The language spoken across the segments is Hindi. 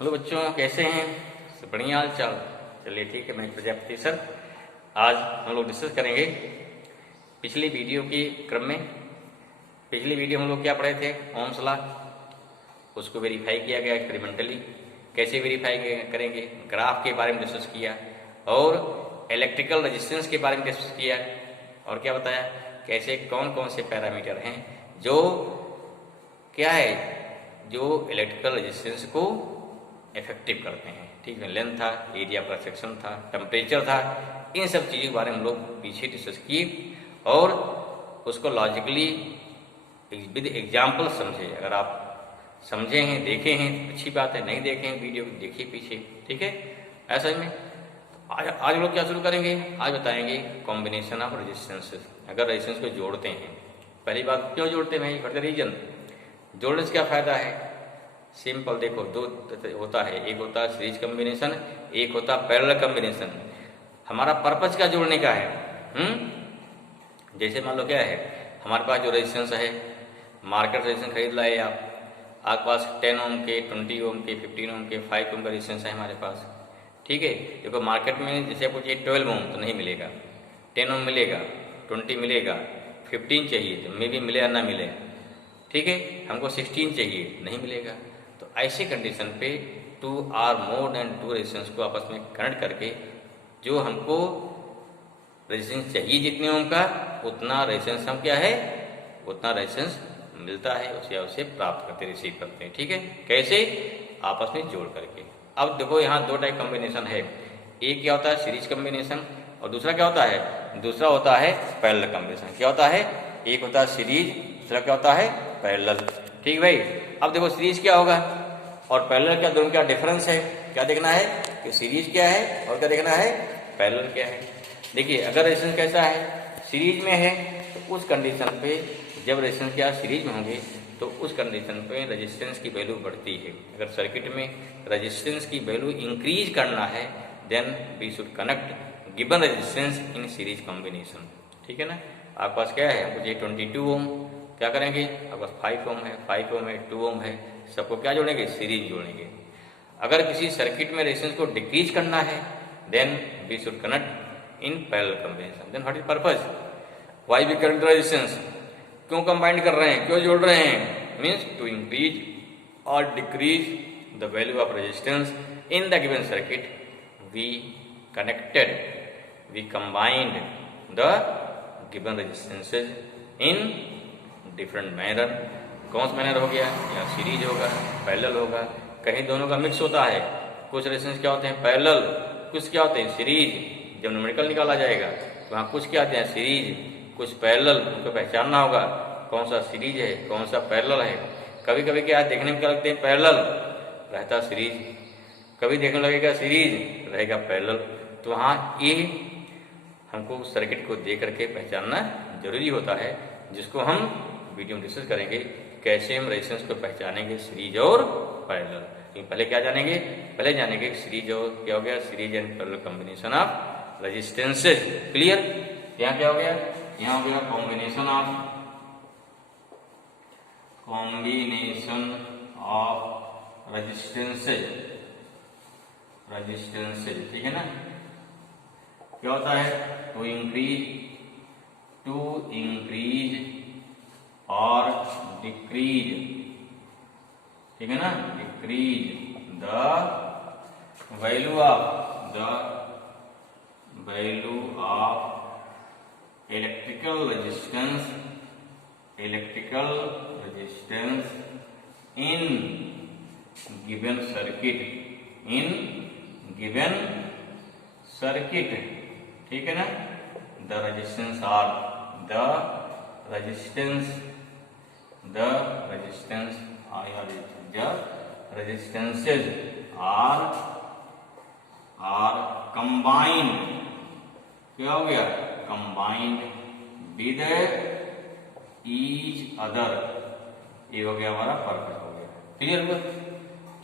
हेलो बच्चों, कैसे हैं? सब बढ़िया हाल चाल। चलिए ठीक है, मैं प्रजापति सर। आज हम लोग डिस्कस करेंगे पिछली वीडियो के क्रम में। पिछली वीडियो हम लोग क्या पढ़े थे? ओम्स लॉ, उसको वेरीफाई किया गया एक्सपेरिमेंटली। कैसे वेरीफाई करेंगे? ग्राफ के बारे में डिस्कस किया और इलेक्ट्रिकल रेजिस्टेंस के बारे में डिस्कस किया। और क्या बताया? कैसे कौन कौन से पैरामीटर हैं जो क्या है, जो इलेक्ट्रिकल रेजिस्टेंस को इफेक्टिव करते हैं। ठीक है, लेंथ था, एरिया पर सेक्शन था, टेम्परेचर था। इन सब चीज़ों के बारे में हम लोग पीछे डिस्कस किए और उसको लॉजिकली विद एग्जाम्पल समझे। अगर आप समझे हैं, देखे हैं, अच्छी बात है। नहीं देखे हैं वीडियो, देखिए पीछे। ठीक है, ऐसा में आज हम लोग क्या शुरू करेंगे? आज बताएंगे कॉम्बिनेशन ऑफ रेजिस्टेंसेस। अगर रेजिस्टेंस को जोड़ते हैं, पहली बात क्यों जोड़ते हैं भाई? For the reason. जोड़ने से क्या फायदा है? सिंपल देखो, दो होता है, एक होता है सीरीज कॉम्बिनेशन, एक होता है पैरेलल कॉम्बिनेशन। हमारा पर्पज क्या जोड़ने का है? जैसे मान लो क्या है, हमारे पास जो रेजिस्टेंस है, मार्केट रेजिस्टेंस खरीद लाए आपके पास 10 ओम के, 20 ओम के, 15 ओम के, 5 ओम का रेजिस्टेंस है हमारे पास। ठीक है, देखो मार्केट में जैसे आपको चाहिए 12 ओम तो नहीं मिलेगा, 10 ओम मिलेगा, 20 मिलेगा, 15 चाहिए तो मे भी मिले या ना मिले। ठीक है, हमको 16 चाहिए, नहीं मिलेगा। तो ऐसे कंडीशन पे 2 आर मोर देन 2 रेजिस्टेंस को आपस में कनेक्ट करके जो हमको रेजिस्टेंस चाहिए जितने ओम का, उतना रेजिस्टेंस हम क्या है, उतना रेजिस्टेंस मिलता है, उसे प्राप्त करते, रिसीव करते हैं। ठीक है, कैसे? आपस में जोड़ करके। अब देखो यहाँ दो टाइप कॉम्बिनेशन है। एक क्या होता है सीरीज कॉम्बिनेशन और दूसरा क्या होता है? दूसरा होता है पैरेलल कॉम्बिनेशन। क्या होता है? एक होता है सीरीज, दूसरा क्या होता है? पैरेलल। ठीक भाई, अब देखो सीरीज क्या होगा और पैरेलल क्या, दोनों क्या डिफरेंस है? क्या देखना है कि सीरीज क्या है और क्या देखना है, पैरेलल क्या है। देखिए, अगर रेजिस्टेंस कैसा है, सीरीज में है, तो उस कंडीशन पे जब रेजिस्टेंस क्या सीरीज में होंगे तो उस कंडीशन पे रेजिस्टेंस की वैल्यू बढ़ती है। अगर सर्किट में रेजिस्टेंस की वैल्यू इंक्रीज करना है, then we should connect given resistance in series combination. ठीक है ना? आपके पास क्या है, मुझे 22 ओम, क्या करेंगे? आपके पास 5 ओम है, 5 ओम है, 2 ओम है, सबको क्या जोड़ेंगे? सीरीज जोड़ेंगे। अगर किसी सर्किट में रेजिस्टेंस को डिक्रीज करना है, then we should connect in parallel combination. Then what is purpose? Why we connect resistance? क्यों कंबाइंड कर रहे हैं, क्यों जोड़ रहे हैं? मीन्स टू इंक्रीज और decrease the value of resistance in the given circuit. We connected, we combined the given resistances in different manner. कौन सा मैनर हो गया? या सीरीज होगा, पैरेलल होगा, कहीं दोनों का मिक्स होता है। कुछ रेजिस्टेंस क्या होते हैं? पैरेलल, कुछ क्या होते हैं? सीरीज। जब न्यूमेरिकल निकाला जाएगा तो वहाँ कुछ क्या आते हैं? सीरीज, कुछ पैरेलल। उनको पहचानना होगा कौन सा सीरीज है, कौन सा पैरेलल है। कभी कभी क्या देखने में क्या लगते हैं? पैरेलल रहता सीरीज, कभी देखने लगेगा सीरीज रहेगा पैरेलल। तो हाँ, ये हमको सर्किट को देख करके पहचानना जरूरी होता है, जिसको हम वीडियो में डिस्कस करेंगे कैसे हम रेजिस्टेंस को पहचानेंगे सीरीज और पैरेलल। लेकिन पहले क्या जानेंगे? पहले जानेंगे सीरीज और क्या हो गया, series and parallel combination of resistances. Clear? यहाँ क्या हो गया? यहाँ हो गया कॉम्बिनेशन ऑफ रेजिस्टेंसेज। ठीक है ना? क्या होता है? टू इंक्रीज और डिक्रीज। ठीक है ना? Decrease the value of electrical resistance in given circuit। ठीक है ना? the resistance resistances are combined। क्या हो गया? combined with each other। ये हो गया हमारा पर्पस हो गया। क्लियर हुआ?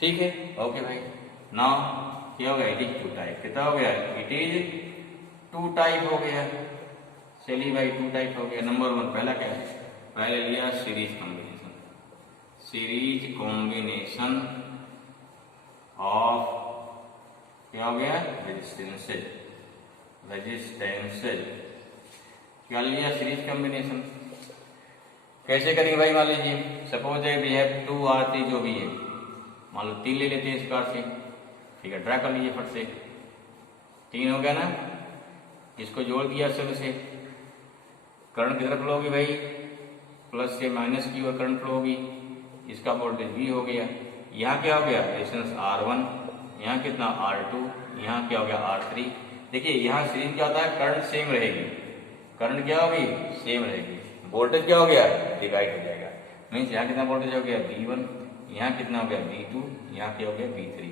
ठीक है, ओके भाई। नाउ क्या हो गया? It is 2 type. कितना हो गया? इट इज 2 टाइप हो गया। चलिए भाई, 2 टाइप हो गया। नंबर 1 पहला क्या है? पहले लिया सीरीज कॉम्बिनेशन क्या हो गया, रेजिस्टेंसेज। क्या लिया, सीरीज कॉम्बिनेशन। कैसे करेंगे भाई, मान लीजिए सपोज है वी हैव 2R3 जो भी है, मान लो 3 ले लेते हैं इस प्रकार से, ठीक है, ड्रा कर लीजिए फट से। 3 हो गया ना, इसको जोड़ दिया सब से, करंट किधर फ्लो होगी भाई, प्लस से माइनस की ओर करंट फ्लो होगी, इसका वोल्टेज V हो गया। यहाँ क्या हो गया, रेजिस्टेंस R1, यहाँ कितना R2, यहाँ क्या हो गया R3। देखिए यहाँ सीरीज क्या होता है, करंट सेम रहेगी, करंट क्या होगी, सेम रहेगी, वोल्टेज क्या हो गया, डिवाइड हो जाएगा। मीन्स यहाँ कितना वोल्टेज हो गया V1, यहाँ कितना हो गया V2, यहाँ क्या हो गया V3।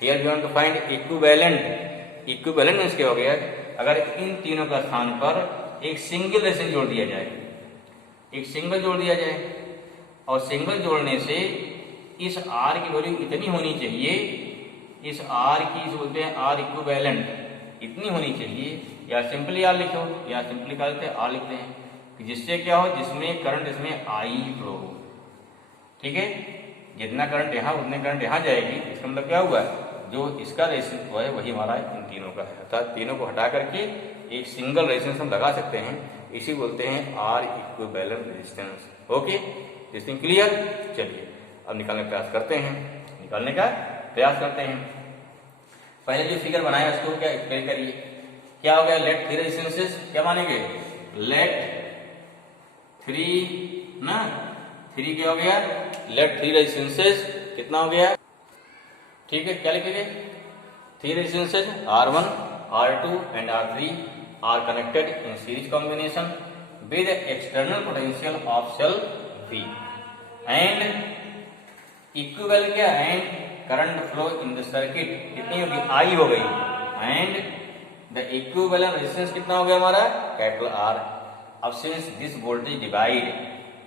Here we want to find equivalent. Equivalent means क्या हो गया, अगर इन तीनों का स्थान पर एक सिंगल रेजिस्टेंस जोड़ दिया जाए, एक सिंगल जोड़ दिया जाए, और सिंगल जोड़ने से इस R की वैल्यू इतनी होनी चाहिए, इस R की बोलते हैं R इक्विवेलेंट, इतनी होनी चाहिए, या सिंपली R लिखो, या सिंपली क्या लिखते हैं R लिखते हैं, जिससे क्या हो, जिसमें करंट इसमें I फ्लो हो, ठीक है। जितना करंट यहाँ उतने करंट यहाँ जाएगी, इसका मतलब क्या हुआ, जो इसका रेजिस्टेंस है वही हमारा इन तीनों का है, अर्थात तीनों को हटा करके एक सिंगल रेजिस्टेंस हम लगा सकते हैं, इसी बोलते हैं R equivalent resistance. Okay, this thing clear. चलिए अब निकालने का प्रयास करते हैं, निकालने का प्रयास करते हैं। पहले जो फिगर बनाया उसको क्या एक्सप्लेन करिए, क्या हो गया, लेट 3 रेजिस्टेंसेस, क्या मानेंगे, लेट 3 ना, 3 क्या हो गया, लेट 3 रेजिस्टेंसेस कितना हो गया, ठीक है, क्या लिखेंगे, 3 resistances R1, R2 and R3 are connected in series combination with external potential of cell V and equivalent क्या, and current flow in the circuit कितनी होगी, I हो गई, एंड द इक्विवेलेंट रेजिस्टेंस कितना हो गया हमारा, कैपिटल R। अब since this voltage divide,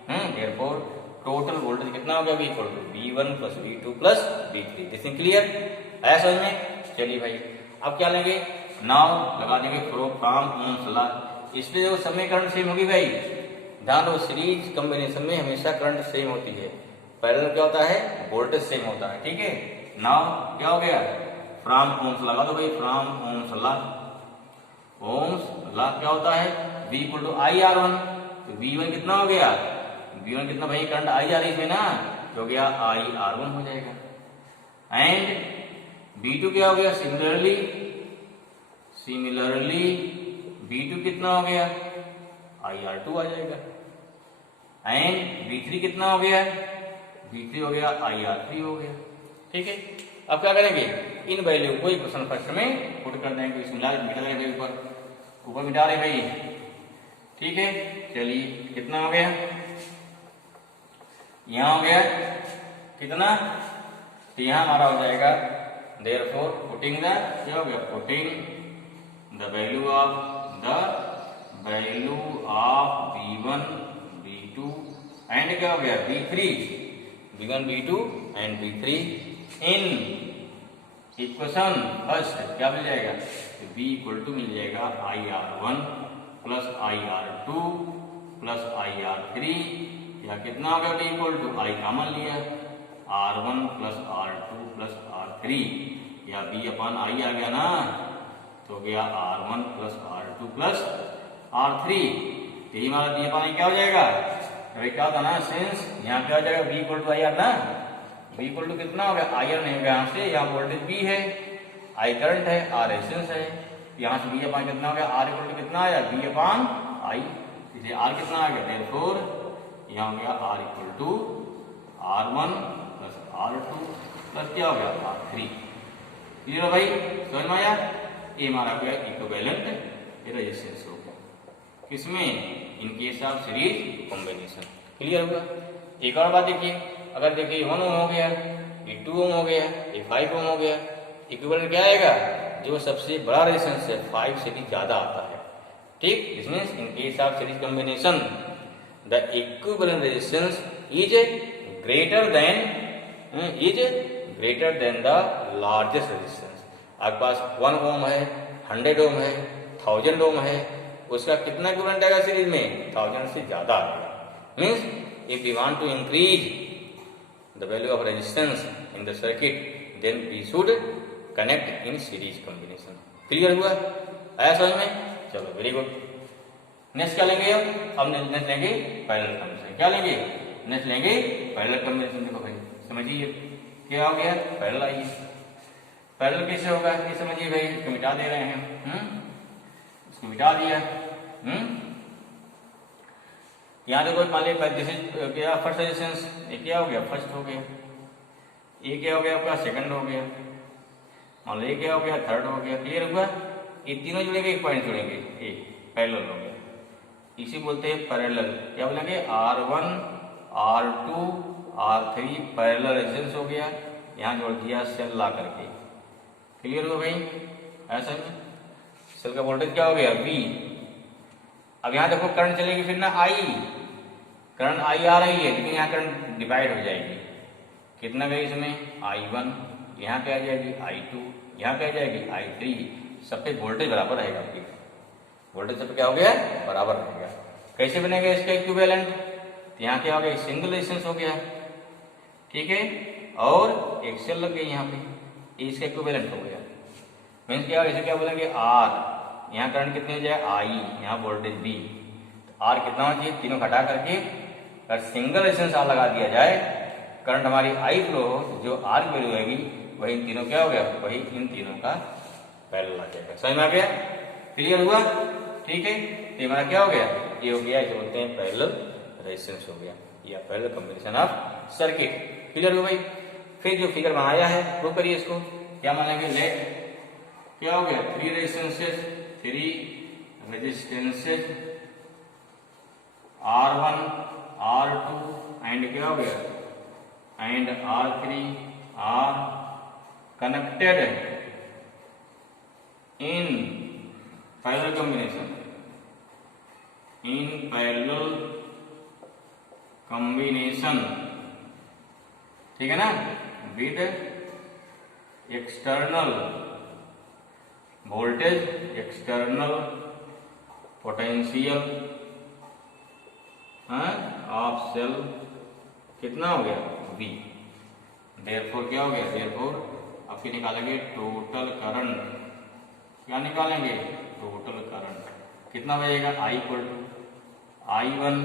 therefore total voltage कितना हो गया, V1 plus V2 plus V3। This is clear, आया समझ में। चलिए भाई अब क्या लेंगे, नाउ लगा देंगे फ्रॉम ओम्स लॉ। इसलिए जो सब में करंट सेम होगी भाई, ध्यान दो, सीरीज कॉम्बिनेशन में हमेशा करंट सेम होती है, पैरेलल क्या होता है, वोल्टेज सेम होता है, ठीक है। नाउ क्या हो गया, फ्रॉम ओम्स लगा दो भाई, from Ohm's law. Ohm's law क्या होता है, V equal to I R1, तो V1 कितना हो गया, V1 कितना भाई, करंट I जा रही है ना, तो हो गया I R1 हो जाएगा, एंड V2 क्या हो गया, सिमिलरली V2 कितना हो गया, I R2 आ जाएगा, एंड V3 कितना हो गया, V3 हो गया I R3 हो गया, ठीक है। अब क्या करेंगे, इन वैल्यू को इक्वेशन फर्स्ट में पुट कर देंगे, इसमें मिटा देंगे, ऊपर मिटा रहे भाई, ठीक है। चलिए कितना हो गया, यहां हो गया कितना, तो यहां हमारा हो जाएगा, देयरफॉर पुटिंग द, क्या हो गया, putting the value of V1 V2 and क्या हो गया V3, V1 V2 and V3 in equation first, क्या मिल जाएगा, V इक्वल टू मिल जाएगा I R1 plus I R2 plus I R3, या कितना हो गया, V equal to I common लिया, R1 plus R2 plus R3, या V अपॉन I आ गया ना, तो गया R1 plus R2 plus R3, यही हमारा V अपॉन I क्या हो जाएगा, अभी क्या होता ना, सिंस यहाँ क्या हो जाएगा, V equal to I R ना, V इक्वल टू कितना हो गया, I R नहीं होगा, यहाँ से यहाँ वोल्टेज V है, I करंट है, R रेजिस्टेंस है, यहाँ से V अपॉन कितना हो गया, R इक्वल टू कितना आया, V अपॉन I, इसलिए R कितना आ गया, देयरफॉर यहाँ हो गया R equal to R1 plus R2 plus क्या हो गया R3। क्लियर है भाई, समझ में आया, ये हमारा क्या इक्विवेलेंट रेजिस्टेंस हो गया, किसमें, in case of series combination. Clear होगा। एक और बात देखिए, अगर देखिए 1 ओम हो गया, ये 2 ओम हो गया, ये 5 ओम हो गया, इक्विवेलेंट क्या आएगा, जो सबसे बड़ा रेजिस्टेंस है 5 से भी ज्यादा आता है, ठीक। This means in case of series combination the equivalent resistance is greater than the largest resistance. आपके पास 1 ओम है, 100 ओम है, 1000 ओम है, उसका कितना इक्विवेलेंट आएगा सीरीज में, 1000 से ज्यादा आएगा। Means if we want to increase the value of resistance in the circuit, then we should connect in series combination. Clear हुआ? आया समझ में? चलो वेरी गुड। नेक्स्ट क्या लेंगे अब नेक्स्ट लेंगे पैरेलल कॉम्बिनेशन। क्या लेंगे? नेक्स्ट लेंगे पैरेलल कॉम्बिनेशन। देखो भाई समझिए क्या हो गया, पैरेलल। आइए पैरेलल कैसे होगा ये समझिए भाई। इसको मिटा दे रहे हैं, इसको मिटा दिया। यहाँ देखो मान लीजिए क्या फर्स्ट रेजिस्टेंस, ये क्या हो गया, फर्स्ट हो गया। ये क्या हो गया आपका, सेकंड हो गया। मान लो ये क्या हो गया, थर्ड हो गया। क्लियर हुआ? ये तीनों जुड़ेंगे, एक पॉइंट जुड़ेंगे, एक पैरेलल हो गया। इसी बोलते हैं पैरेलल। क्या बोलेंगे? R1 R2 R3 parallel resistance हो गया। यहाँ जोड़ दिया सेल ला करके। क्लियर हो भाई? ऐसा सेल का वोल्टेज क्या हो गया, V। अब यहाँ देखो करंट चलेगी फिर ना I, करंट I आ रही है, लेकिन यहाँ करंट डिवाइड हो जाएगी। कितना गई इसमें, I1, यहाँ पे आ जाएगी I2, यहाँ पे आ जाएगी I3। सब पे वोल्टेज बराबर रहेगा। आपकी वोल्टेज सब क्या हो गया, बराबर रहेगा। कैसे बनेगा इसका इक्विवेलेंट? यहाँ क्या हो गया, सिंगल रेजिस्टेंस हो गया, ठीक है, और एक सेल लग गई यहाँ पे, इसका इक्विवेलेंट हो गया। मीन्स क्या, इसे क्या बोलेंगे, R। यहाँ करंट कितनी हो जाए, I, यहाँ वोल्टेज V। तो R कितना होना चाहिए, तीनों घटा करके अगर सिंगल रेजिस्टेंस R लगा दिया जाए, करंट हमारी I फ्लो हो, जो R की वैल्यू आएगी वही इन तीनों क्या हो गया, वही इन तीनों का पैरेलल आ जाएगा। समझ में आ गया? क्लियर हुआ? ठीक है, तो हमारा क्या हो गया, ये हो गया, इसे बोलते हैं पैरेलल रेजिस्टेंस हो गया, या parallel combination of circuit. Clear हो भाई? फिर जो फिगर बनाया है प्रूव करिए इसको। क्या मानेंगे, लेट क्या हो गया, three resistances R1 R2 and क्या हो गया, and R3 are connected in parallel combination, in parallel combination, ठीक है ना, with external voltage, external potential of cell कितना हो गया, V। देयरफॉर क्या हो गया, देयरफॉर आपके निकालेंगे टोटल करंट। क्या निकालेंगे, टोटल करंट कितना बचेगा, I equal to I1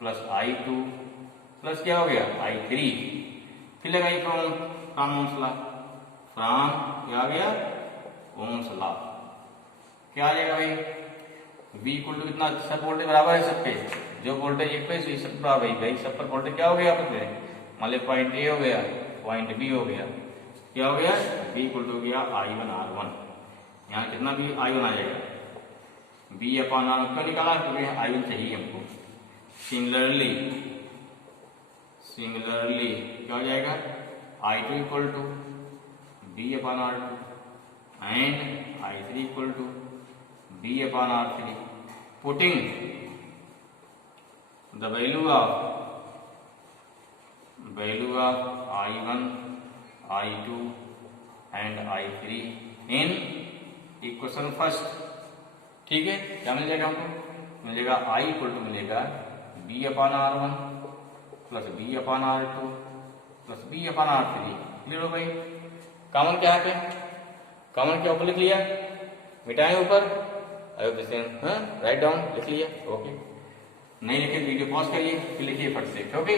plus I2 plus क्या हो गया, I3। फिर लगाइए फ्रॉम ओम्स लॉ, फ्रॉम क्या आ गया, ओम्स लॉ। क्या आ जाएगा भाई, V इक्वल टू कितना, सब वोल्टेज बराबर है सब पे, जो वोल्टेज एक पे सब बराबर है भाई, सब पर वोल्टेज क्या हो गया आपस में, मान लीजिए पॉइंट A हो गया, पॉइंट B हो गया, क्या हो गया, B इक्वल टू हो गया I1 R1। यहाँ कितना भी I1 आ जाएगा, B अपॉन R क्यों निकाला, क्योंकि I1 चाहिए हमको। सिमिलरली क्या हो जाएगा, I2 equal to B upon R2 and I3 equal to B upon R3। Putting the value of I1, I2 and I3 in equation first. ठीक है, क्या मिल जाएगा हमको, मिलेगा I इक्वल टू मिलेगा B upon R1 plus B upon R2 plus B upon R3। Clear हो भाई? कॉमन क्या है, कॉमन क्या ऊपर लिख लिया, मिटाएं ऊपर, राइट डाउन लिख लिया, ओके। नहीं लिखे वीडियो पॉज करिए, फिर लिखिए फट से, ओके।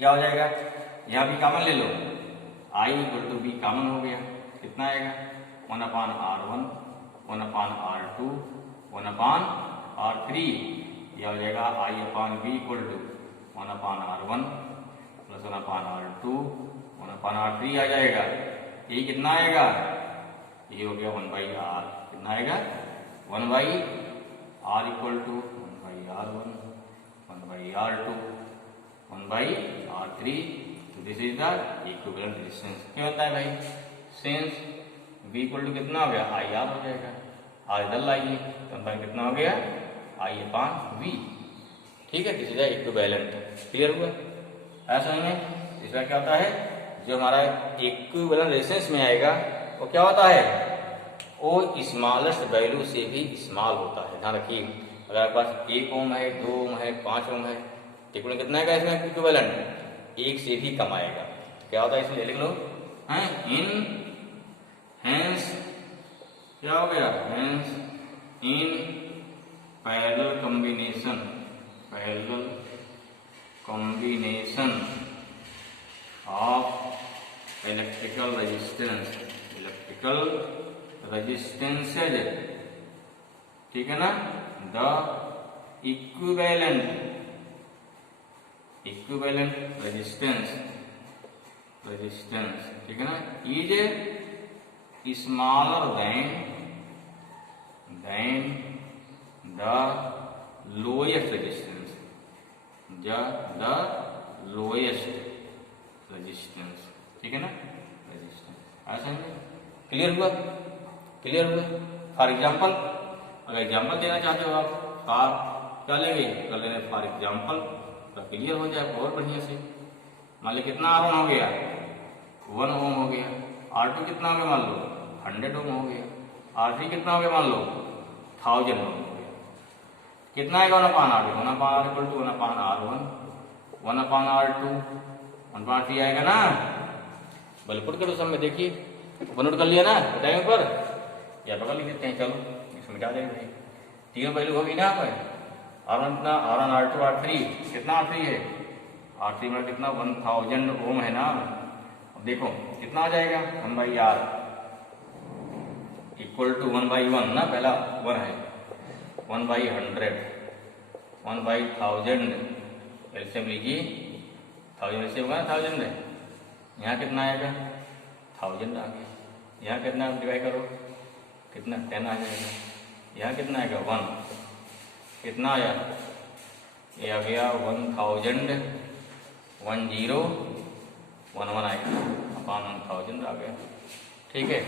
क्या हो जाएगा, यहाँ भी कॉमन ले लो, I equal to B common हो गया, कितना आएगा, 1 upon R1 1 upon R2 1 upon R3। यह हो जाएगा I upon B equal to 1 upon R1 plus 1 upon R2 1 upon R3 आ जाएगा। ये कितना आएगा, ये हो गया 1/R। कितना आएगा, 1/R equal to 1/R1 1/R2 1/R3। This is the equivalent resistance. क्या होता है भाई, सिंस V इक्वल टू कितना हो गया, IR हो जाएगा, R इधर लाइए तो कितना हो गया, I अपॉन V। ठीक है, this is the equivalent. Clear हुआ? ऐसा में इसमें क्या होता है, जो हमारा इक्विवेलेंट रेजिस्टेंस में आएगा वो क्या होता है, वो स्मॉलेस्ट वैल्यू से भी स्मॉल होता है। ध्यान रखिए, अगर आपके पास 1 ओम है, 2 ओम है, 5 ओम है, तो कितना आएगा इसमें इक्विवेलेंट, 1 से भी कम आएगा। क्या होता है इसमें लिख लो, है इन, हेंस क्या हो गया, hence in parallel combination, parallel combination of electrical resistance, electrical resistances, ठीक है ना, the equivalent, equivalent resistance, resistance, ठीक है ना, is smaller than the lowest resistance, the lowest resistance, ठीक है ना, रेजिस्टेंस। ऐसा है, क्लियर हुआ, क्लियर हुआ। फॉर एग्जाम्पल, अगर एग्जाम्पल देना चाहते हो आप, फॉर क्या लेंगे, कर लेंगे फॉर एग्जाम्पल, तो क्लियर हो जाए बहुत बढ़िया से। मान लो कितना R1 हो गया, 1 ओम हो गया, R2 कितना हो गया मान लो 100 ओम हो गया, R3 कितना हो गया मान लो 1000 ओम हो गया। कितना आएगा 1/R2, 1/R equal to 1/R1, 1/R2, 1/3 आएगा ना। बल्कुट करो सब में, देखिए वन नोट कर लिया ना, बताएंगे ऊपर या पकड़ लिख देते हैं, चलो इसमें मिटा देंगे भाई। तीनों पहलू होगी ना, R1 कितना, R1 R2 R3, कितना R3 है, R3 में कितना 1000 ओम है ना। अब देखो कितना आ जाएगा 1/R इक्वल टू 1/1 ना, पहला 1 है, 1/100, 1/1000, एलसीएम लीजिए, 1000 एलसीएम होगा ना 1000 है, यहाँ कितना आएगा 1000 आ गया, यहाँ कितना डिवाइड करो, कितना 10 आ जाएगा, यहाँ कितना आएगा 1, कितना आया, ये आ गया 1000, 1011 आएगा, अपान 1000 आ गया, ठीक है।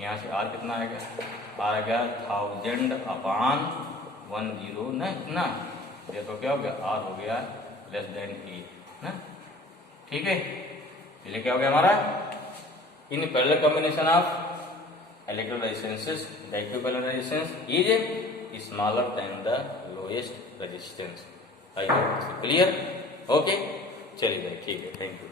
यहाँ से R कितना आएगा, आ गया 1000 अपान 10 ना, इतना देखो क्या हो गया, R हो गया लेस देन 8 ना, ठीक है। इसलिए क्या हो गया हमारा, इन parallel combination of electrical resistances the equivalent resistance is smaller than the lowest resistance. I hope clear, okay, चलिए ठीक है, थैंक यू।